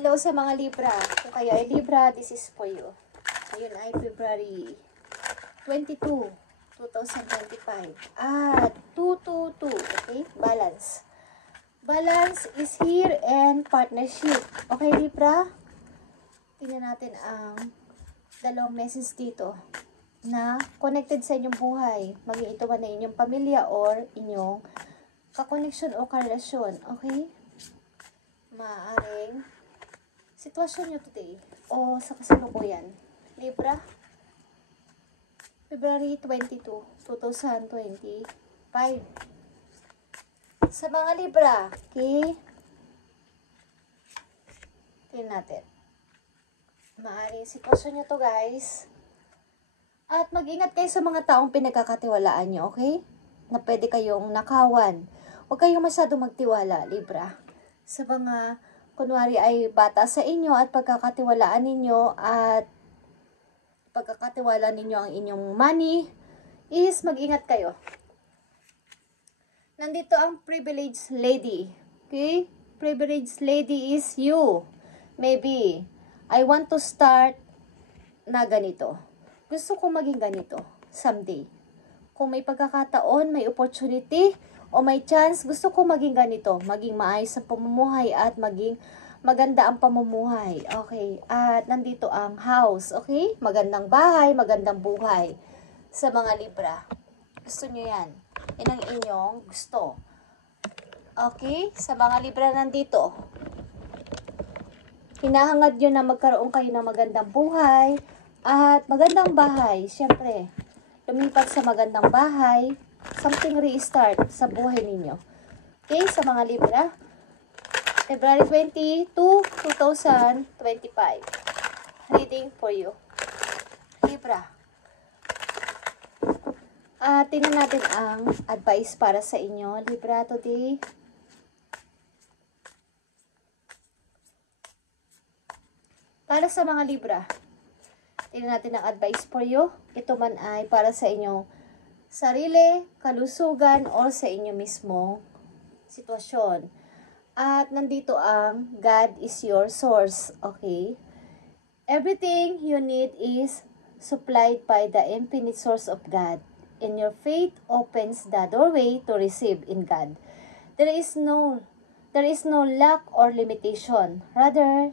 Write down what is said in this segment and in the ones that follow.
Hello sa mga Libra. Kung kayo ay Libra, this is for you. Ngayon ay February 22, 2025. At 222. Okay? Balance. Balance is here and partnership. Okay, Libra? Tingnan natin ang dalawang message dito na connected sa inyong buhay. Maging ito man na inyong pamilya or inyong kakoneksyon o karelasyon. Okay? Maaaring sitwasyon nyo today o sa kasalukuyan. Libra, February 22, 2025. Sa mga Libra, okay? Tingnan natin. Maaaring sitwasyon nyo to, guys. At mag-ingat kayo sa mga taong pinagkakatiwalaan nyo, okay? Na pwede kayong nakawan. Huwag kayong masyadong magtiwala, Libra. Sa mga kunwari ay bata sa inyo at pagkakatiwalaan ninyo at pagkakatiwala ninyo ang inyong money is mag-ingat kayo. Nandito ang privileged lady. Okay? Privileged lady is you. Maybe, I want to start na ganito. Gusto ko maging ganito someday. Kung may pagkakataon, may opportunity, o may chance, gusto ko maging ganito, maging maayos ang pamumuhay at maging maganda ang pamumuhay. Okay? At nandito ang house. Okay? Magandang bahay, magandang buhay. Sa mga Libra. Gusto nyo yan. Yan ang inyong gusto. Okay? Sa mga Libra nandito. Hinahangad nyo na magkaroon kayo ng magandang buhay at magandang bahay. Siyempre, lumipat sa magandang bahay. Something restart sa buhay ninyo. Okay, sa mga Libra. February 22, 2025. Reading for you. Libra. Tingnan natin ang advice para sa inyo, Libra, today. Para sa mga Libra. Tingnan natin ang advice for you. Ito man ay para sa inyong sarili, kalusugan, o sa inyo mismong sitwasyon. At nandito ang God is your source. Okay? Everything you need is supplied by the infinite source of God. And your faith opens the doorway to receive in God. There is no lack or limitation. Rather,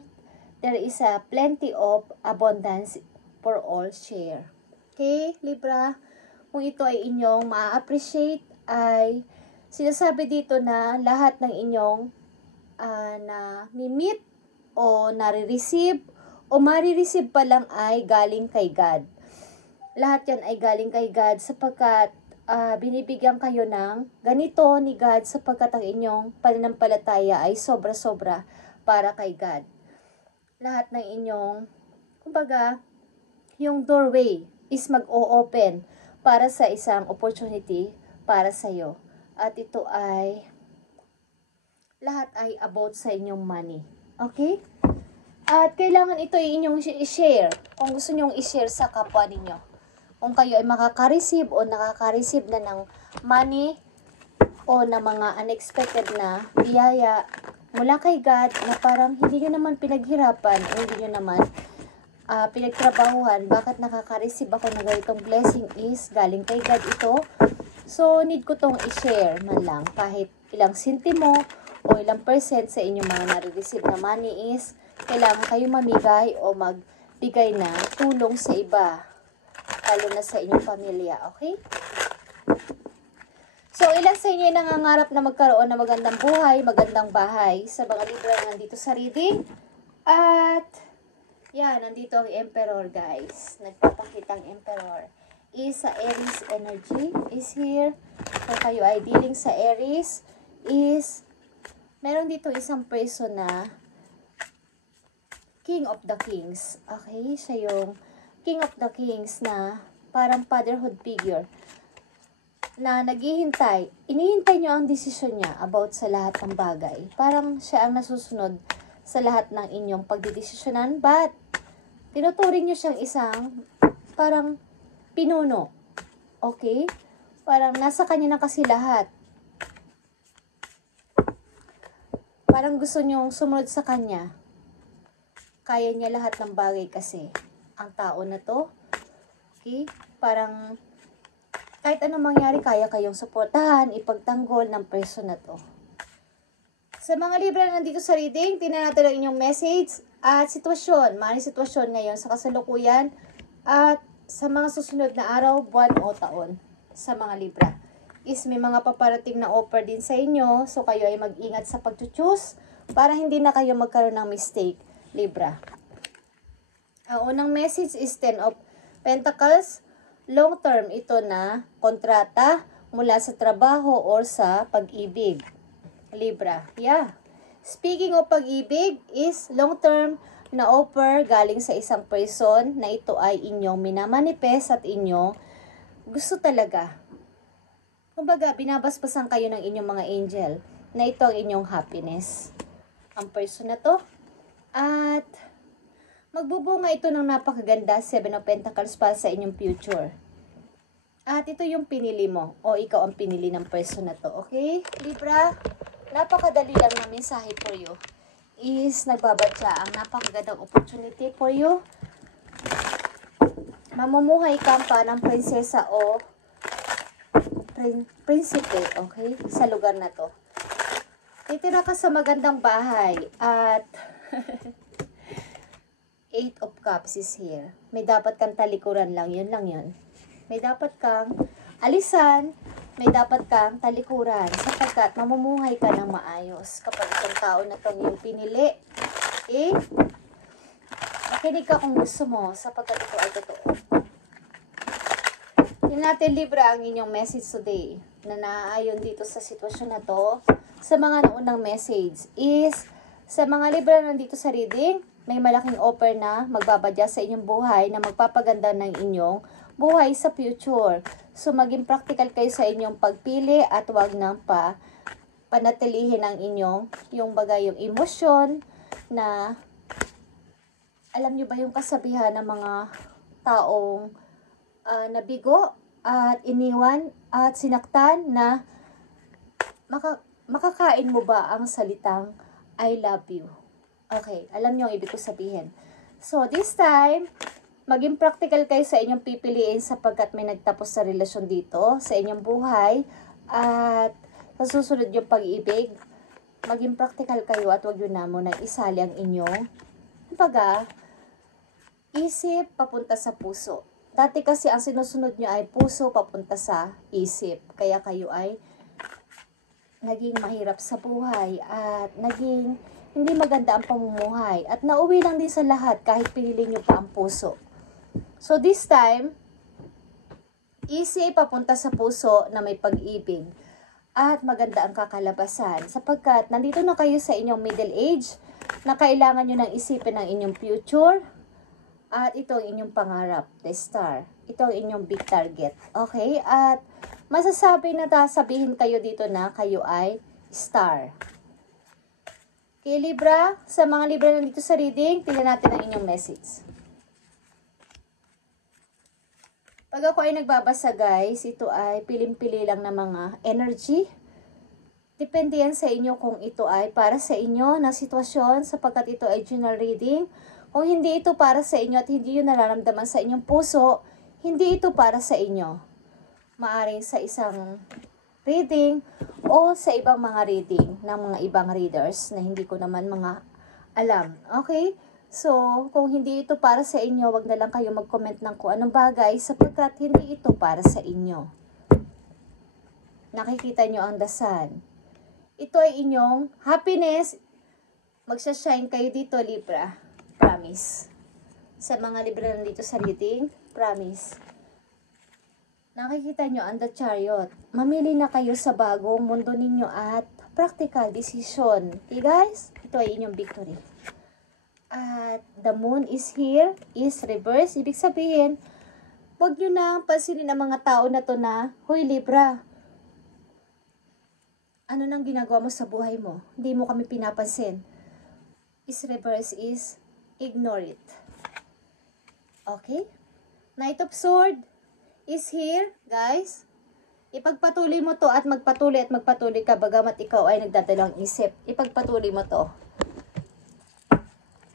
there is a plenty of abundance for all share. Okay, Libra? Kung ito ay inyong ma-appreciate, ay sinasabi dito na lahat ng inyong na-meet o nare-receive o marireceive pa lang ay galing kay God. Lahat yan ay galing kay God sapagkat binibigyan kayo ng ganito ni God sapagkat ang inyong pananampalataya ay sobra-sobra para kay God. Lahat ng inyong, kumbaga, yung doorway is mag-o-open para sa isang opportunity para sa iyo. At ito ay lahat ay about sa inyong money. Okay? At kailangan ito ay inyong i-share. Kung gusto niyo i-share sa kapwa ninyo. Kung kayo ay makaka-receive o nakaka-receive na ng money o na mga unexpected na biyaya mula kay God na parang hindi nyo naman pinaghirapan o hindi nyo naman pinagtrabahuhan, bakit nakaka-receive ako ng ganitong blessing is galing kay God ito. So, need ko tong i-share man lang. Kahit ilang sentimo o ilang percent sa inyong mga nare-receive na money is kailangan kayo mamigay o magbigay na tulong sa iba. Lalo na sa inyong pamilya. Okay? So, ilan sa inyo nangangarap na magkaroon ng magandang buhay, magandang bahay sa mga Libra na nandito sa reading. At yan, nandito ang Emperor, guys. Nagpapakita ang Emperor. Is sa Aries energy. Is here. Kung kayo ay dealing sa Aries, is meron dito isang person na King of the Kings. Okay? Siya yung King of the Kings na parang fatherhood figure. Na naghihintay. Inihintay nyo ang desisyon niya about sa lahat ng bagay. Parang siya ang nasusunod sa lahat ng inyong pagdidesisyonan, but tinuturing nyo siyang isang parang pinuno. Okay? Parang nasa kanya na kasi lahat. Parang gusto nyong sumunod sa kanya. Kaya niya lahat ng bagay kasi. Ang tao na to, okay, parang kahit anong mangyari, kaya kayong suportahan, ipagtanggol ng person na to. Sa mga Libra na nandito sa reading, tingnan natin ang inyong message at sitwasyon. Maraming sitwasyon ngayon sa kasalukuyan at sa mga susunod na araw, buwan o taon sa mga Libra. Is may mga paparating na offer din sa inyo, so kayo ay mag-ingat sa pag-choose para hindi na kayo magkaroon ng mistake, Libra. Ang unang message is 10 of Pentacles. Long term ito na kontrata mula sa trabaho or sa pag-ibig. Libra. Yeah. Speaking of pag-ibig is long term na offer galing sa isang person na ito ay inyong minamanifest at inyong gusto talaga. Kumbaga, binabasbasan kayo ng inyong mga angel na ito ang inyong happiness. Ang person na to. At magbubunga ito ng napakaganda, 7 of Pentacles para sa inyong future. At ito yung pinili mo o ikaw ang pinili ng person na to. Okay, Libra? Napakadali lang na mensahe for you. Is nagbabadya ang napakagandang opportunity for you. Mamumuhay ka pa ng prinsesa o prinsipe, okay? Sa lugar na to. Titira ka sa magandang bahay at 8 of Cups is here. May dapat kang talikuran lang, yun lang yun. May dapat kang alisan, may dapat kang talikuran sapagkat mamumuhay ka ng maayos kapag itong tao na itong yung pinili. Okay? Makinig ka kung gusto mo sapagkat ito ay totoo. Tingnan natin, Libra, ang inyong message today na naaayon dito sa sitwasyon na to. Sa mga naunang message is sa mga Libra na nandito sa reading, may malaking offer na magbabadya sa inyong buhay na magpapaganda ng inyong buhay sa future. So, maging practical kayo sa inyong pagpili at huwag nang panatilihin ang inyong, yung bagay, yung emosyon na, alam nyo ba yung kasabihan ng mga taong nabigo at iniwan at sinaktan na makakain mo ba ang salitang I love you? Okay, alam nyo ang ibig ko sabihin. So, this time, maging practical kayo sa inyong pipiliin sapagkat may nagtapos sa relasyon dito, sa inyong buhay, at sa susunod yung pag-ibig, maging practical kayo at huwag yun na mo na isali ang inyong, kumbaga, isip papunta sa puso. Dati kasi ang sinusunod nyo ay puso papunta sa isip. Kaya kayo ay naging mahirap sa buhay at naging hindi maganda ang pamumuhay. At nauwi lang din sa lahat kahit pinili nyo pa ang puso. So this time, isip papunta sa puso na may pag-ibig at maganda ang kakalabasan sapagkat nandito na kayo sa inyong middle age na kailangan nyo nang isipin ang inyong future at ito ang inyong pangarap, the star. Ito ang inyong big target. Okay? At masasabi na sabihin kayo dito na kayo ay star. Okay, Libra, sa mga Libra na dito sa reading, tingnan natin ang inyong message. Pag ako ay nagbabasa, guys, ito ay piling-pili lang na mga energy. Depende yan sa inyo kung ito ay para sa inyo na sitwasyon sapagkat ito ay general reading. Kung hindi ito para sa inyo at hindi yun nararamdaman sa inyong puso, hindi ito para sa inyo. Maaring sa isang reading o sa ibang mga reading ng mga ibang readers na hindi ko naman mga alam. Okay? So, kung hindi ito para sa inyo, wag na lang kayo mag-comment ng kung anong bagay sapagkat hindi ito para sa inyo. Nakikita nyo ang dasan. Ito ay inyong happiness. Magsashine kayo dito, Libra. Promise. Sa mga Libra nandito sa reading, promise. Nakikita nyo ang The Chariot. Mamili na kayo sa bagong mundo ninyo at practical decision. Okay, guys? Ito ay inyong victory. At the moon is here, is reverse. Ibig sabihin, huwag nyo na pansinin ang mga tao na to na, Hoy Libra, ano nang ginagawa mo sa buhay mo? Hindi mo kami pinapansin. Is reverse is, ignore it. Okay? Knight of Sword is here, guys. Ipagpatuloy mo to at magpatuloy ka bagamat ikaw ay nagdadalang isip. Ipagpatuloy mo to.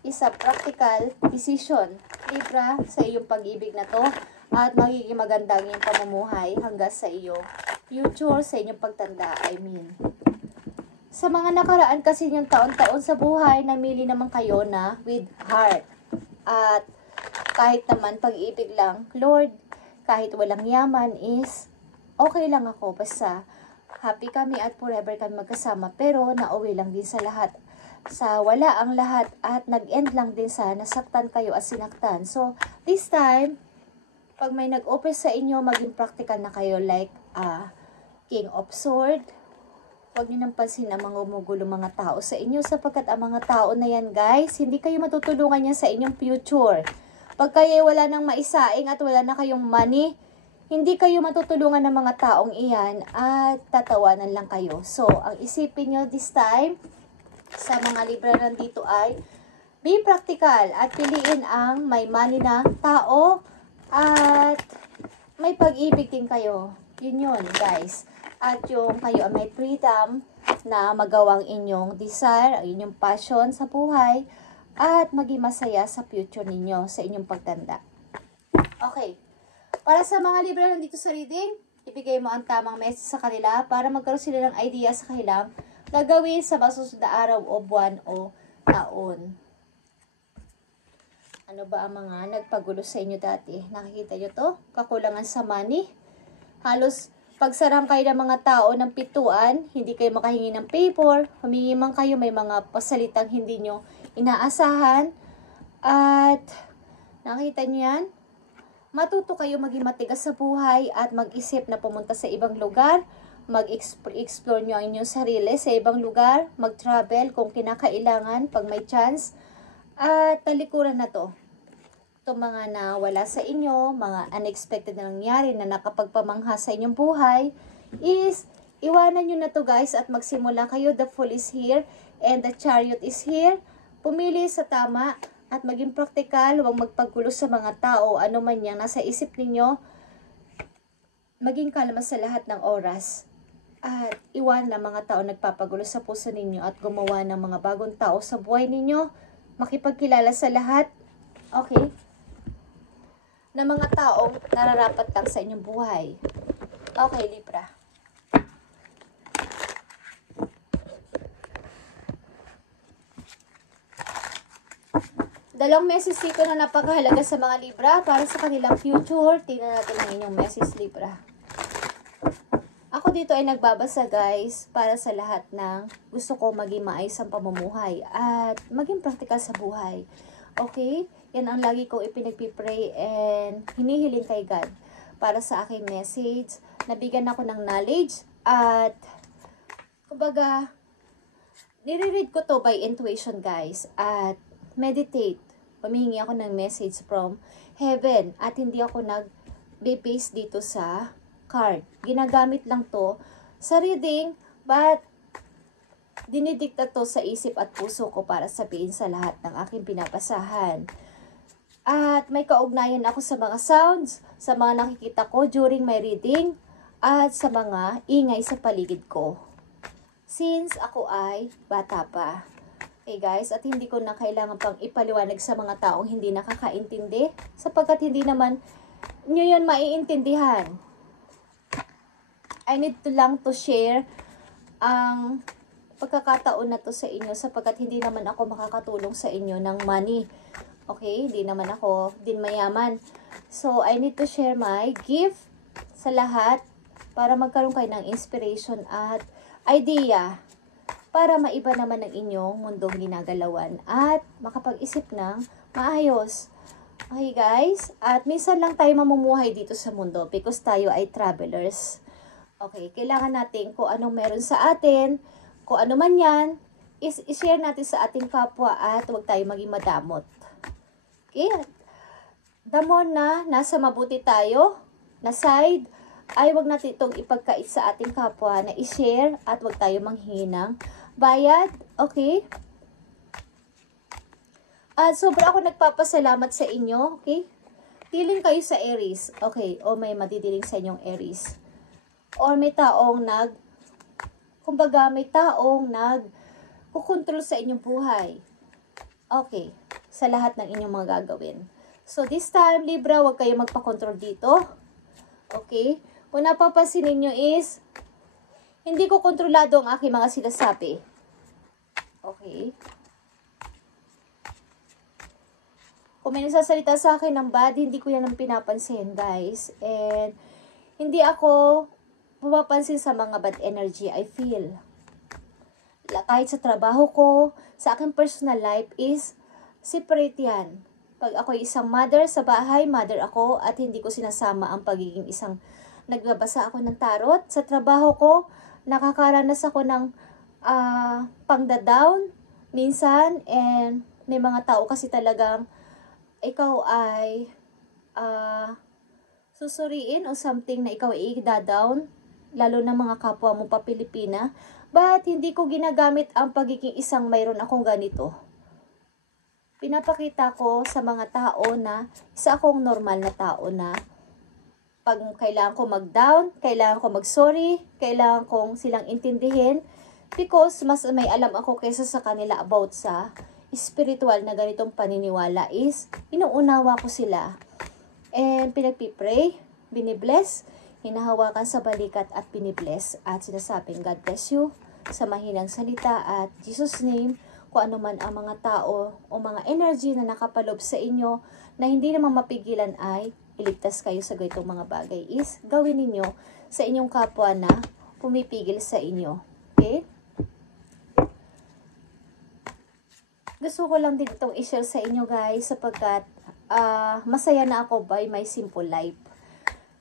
is a practical decision, Libra, sa iyong pag-ibig na to. At magiging maganda ang iyong pamumuhay hanggang sa iyong future, sa inyong pagtanda, I mean. Sa mga nakaraan kasi yung taon-taon sa buhay, namili naman kayo na with heart. At kahit naman pag-ibig lang, Lord, kahit walang yaman is okay lang ako. Basta happy kami at forever kami magkasama. Pero nauwi lang din sa lahat. Sa wala ang lahat at nag-end lang din sa nasaktan kayo at sinaktan. So, this time, pag may nag-offer sa inyo, maging practical na kayo like King of Sword. Huwag niyo nang pansin ang mga umugulong mga tao sa inyo sapagkat ang mga tao na yan, guys, hindi kayo matutulungan yan sa inyong future. Pag kayo wala nang maisaing at wala na kayong money, hindi kayo matutulungan ng mga taong iyan at tatawanan lang kayo. So, ang isipin nyo this time, sa mga Libra nandito ay be practical at piliin ang may money na tao at may pag-ibig din kayo. Yun yun, guys. At yung kayo ay may freedom na magawang inyong desire, ang inyong passion sa buhay at maging masaya sa future ninyo, sa inyong pagtanda. Okay. Para sa mga Libra nandito sa reading, ibigay mo ang tamang message sa kanila para magkaroon sila ng idea sa kanilang gagawin sa masusunod na araw o buwan o taon. Ano ba ang mga nagpagulo sa inyo dati? Nakikita nyo to? Kakulangan sa money. Halos pagsarang kayo ng mga tao ng pituan, hindi kayo makahingi ng paper, humingi man kayo, may mga pasalitang hindi nyo inaasahan. At nakita nyo yan? Matuto kayo maging matigas sa buhay at mag-isip na pumunta sa ibang lugar, mag-explore nyo ang inyong sarili sa ibang lugar, mag-travel kung kinakailangan pag may chance, at talikuran na to. Itong mga nawala sa inyo, mga unexpected na nangyari na nakapagpamangha sa inyong buhay, is iwanan nyo na to, guys, at magsimula kayo. The Fool is here and the Chariot is here. Pumili sa tama at maging practical, huwag magpagulo sa mga tao, ano man yang nasa isip ninyo, maging kalma sa lahat ng oras. At iwan na mga tao nagpapagulo sa puso ninyo at gumawa ng mga bagong tao sa buhay ninyo. Makipagkilala sa lahat, okay, na mga taong nararapat lang sa inyong buhay. Okay, Libra. Dalawang message dito na napakahalaga sa mga Libra para sa kanilang future. Tingnan natin ang inyong message, Libra. Ako dito ay nagbabasa, guys, para sa lahat ng gusto ko maging maayos ang pamumuhay at maging practical sa buhay. Okay? Yan ang lagi kong ipinagpipray and hinihiling kay God para sa aking message. Nabigyan ako ng knowledge at kumbaga, nire-read ko to by intuition, guys, at meditate. Humihingi ako ng message from heaven at hindi ako nag-base dito sa card. Ginagamit lang to sa reading, but dinidikta to sa isip at puso ko para sabihin sa lahat ng aking pinapasahan. At may kaugnayan ako sa mga sounds, sa mga nakikita ko during my reading, at sa mga ingay sa paligid ko. Since ako ay bata pa. Okay, guys, at hindi ko na kailangan pang ipaliwanag sa mga taong hindi nakakaintindi, sapagkat hindi naman nyo yun maiintindihan. I need to lang to share ang pagkakataon na to sa inyo sapagkat hindi naman ako makakatulong sa inyo ng money. Okay? Hindi naman ako din mayaman. So, I need to share my gift sa lahat para magkaroon kayo ng inspiration at idea para maiba naman ang inyong mundong ginagalawan at makapag-isip ng maayos. Okay, guys? At minsan lang tayo mamumuhay dito sa mundo because tayo ay travelers. Okay, kailangan natin kung anong meron sa atin, kung ano man yan, i-share natin sa ating kapwa at huwag tayo maging madamot. Okay, the more na nasa mabuti tayo, na side, ay huwag natin itong ipagkait sa ating kapwa na i-share at huwag tayo manghingi ng bayad. Okay? At sobra ako nagpapasalamat sa inyo. Okay? Tiling kayo sa Aries. Okay, o may madidiling sa inyong Aries. Or may taong kumbaga may taong kukontrol sa inyong buhay. Okay. sa lahat ng inyong mga gagawin. So, this time, Libra, huwag kayo magpa-control dito. Okay? Kung napapansin ninyo is, hindi ko kontrolado ang aking mga sinasabi. Okay? Kung may nagsasalita sa akin ng bad, hindi ko yan ang pinapansin, guys. And, hindi ako pumapansin sa mga bad energy I feel. Kahit sa trabaho ko, sa aking personal life is, separate yan. Pag ako isang mother sa bahay, mother ako at hindi ko sinasama ang pagiging isang nagbabasa ako ng tarot. Sa trabaho ko, nakakaranas ako ng pangda-down minsan, and may mga tao kasi talagang ikaw ay susuriin o something na ikaw ay i-down, lalo na mga kapwa mo pa Pilipina. But hindi ko ginagamit ang pagiging isang mayroon akong ganito. Pinapakita ko sa mga tao na isa akong normal na tao na pag kailangan ko mag-down, kailangan ko mag-sorry, kailangan kong silang intindihin because mas may alam ako kaysa sa kanila about sa spiritual na ganitong paniniwala is inuunawa ko sila. And pinagpipray, binibless, hinahawakan sa balikat at binibless at sinasabing God bless you sa mahinang salita at Jesus name, kung ano man ang mga tao o mga energy na nakapalob sa inyo na hindi naman mapigilan ay iligtas kayo sa ganitong mga bagay is gawin ninyo sa inyong kapwa na pumipigil sa inyo. Okay? Gusto ko lang din itong i-share sa inyo guys sapagkat masaya na ako by my simple life.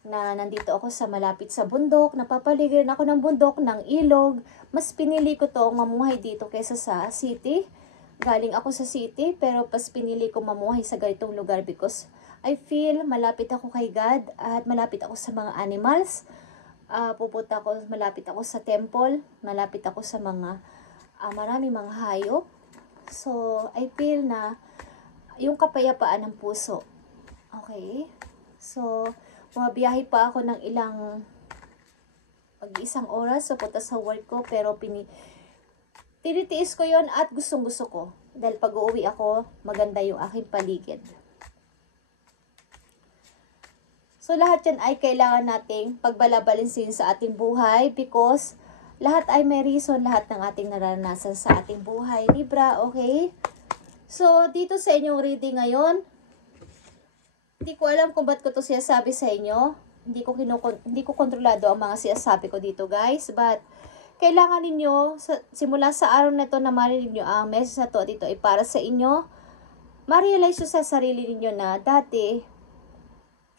Na nandito ako sa malapit sa bundok, napapaligiran ako ng bundok, ng ilog. Mas pinili ko to mamuhay dito kaysa sa city. Galing ako sa city pero pas pinili ko mamuhay sa ganitong lugar because I feel malapit ako kay God at malapit ako sa mga animals. Malapit ako sa temple, malapit ako sa mga maraming mga hayop. So, I feel na yung kapayapaan ng puso. Okay? So, bumabiyahe pa ako ng isang oras so punta sa work ko pero tinitiis ko yon at gustong gusto ko. Dahil pag uuwi ako, maganda yung aking paligid. So, lahat yan ay kailangan nating pagbalabalansin sa ating buhay because lahat ay may reason, lahat ng ating naranasan sa ating buhay. Libra, okay? So, dito sa inyong reading ngayon, hindi ko alam kung ba't ko to sinasabi sa inyo. Hindi ko kontrolado ang mga sinasabi ko dito, guys. But, kailangan ninyo, simula sa araw na ito na marinig nyo ang message na to dito ay para sa inyo. Ma-realize nyo sa sarili ninyo na dati,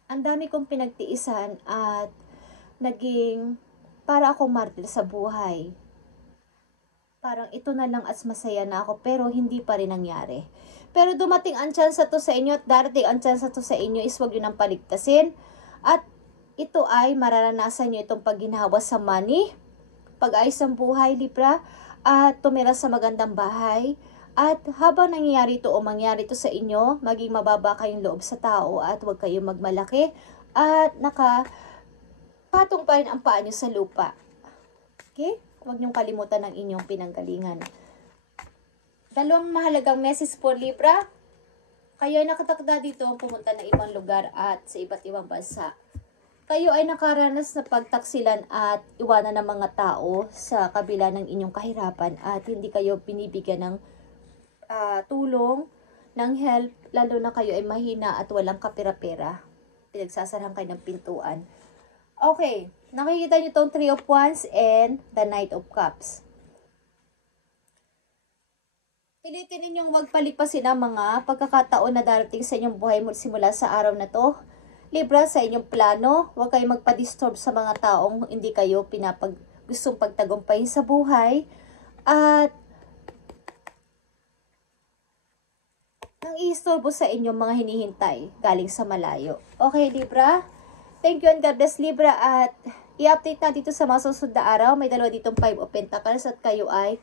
ang dami kong pinagtiisan at naging para akong martir sa buhay. Parang ito na lang as masaya na ako pero hindi pa rin nangyari. Pero dumating ang chance to sa inyo at darating ang chance to sa inyo is huwag nyo nang paligtasin. At ito ay mararanasan nyo itong pagginhawa sa money, pag-ayos ng buhay, Libra, at tumira sa magandang bahay. At habang nangyayari ito o mangyari ito sa inyo, maging mababa kayong loob sa tao at huwag kayong magmalaki at patong pa rin ang paa nyo sa lupa. Okay? Huwag niyong kalimutan ng inyong pinanggalingan. Dalawang mahalagang message po, Libra. Kayo ay nakatakda dito pumunta ng ibang lugar at sa iba't ibang bansa. Kayo ay nakaranas na pagtaksilan at iwanan ng mga tao sa kabila ng inyong kahirapan at hindi kayo binibigyan ng tulong, ng help, lalo na kayo ay mahina at walang kapera-pera. Pinagsasarahan kayo ng pintuan. Okay, nakikita nyo itong Three of Wands and the Knight of Cups. Pilitin ninyong magpalipasin ang mga pagkakataon na darating sa inyong buhay simula sa araw na to. Libra, sa inyong plano, huwag kayong magpa-disturb sa mga taong hindi kayo gustong pagtagumpayin sa buhay. At nang i-istorbo sa inyong mga hinihintay galing sa malayo. Okay, Libra? Thank you and God bless, Libra. At i-update na dito sa mga susunod na araw. May dalawa ditong 5 of Pentacles at kayo ay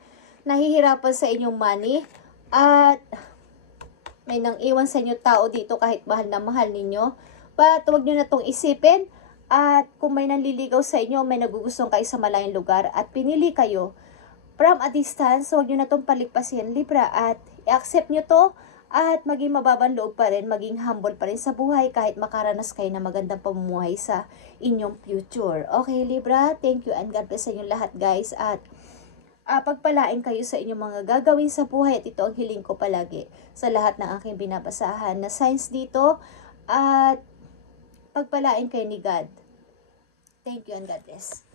nahihirapan sa inyong money. At may nang iwan sa inyo tao dito kahit mahal na mahal ninyo. But huwag nyo na itong isipin. At kung may nanliligaw sa inyo, may nagugustong kayo sa malayong lugar at pinili kayo from a distance, huwag nyo na itong paligpasin, Libra. At i-accept nyo to At maging mababang loob pa rin, maging humble pa rin sa buhay kahit makaranas kayo ng magandang pamumuhay sa inyong future. Okay, Libra? Thank you and God bless sa inyong lahat, guys. At pagpalain kayo sa inyong mga gagawin sa buhay. At ito ang hiling ko palagi sa lahat ng aking binabasahan na signs dito. At pagpalain kayo ni God. Thank you and God bless.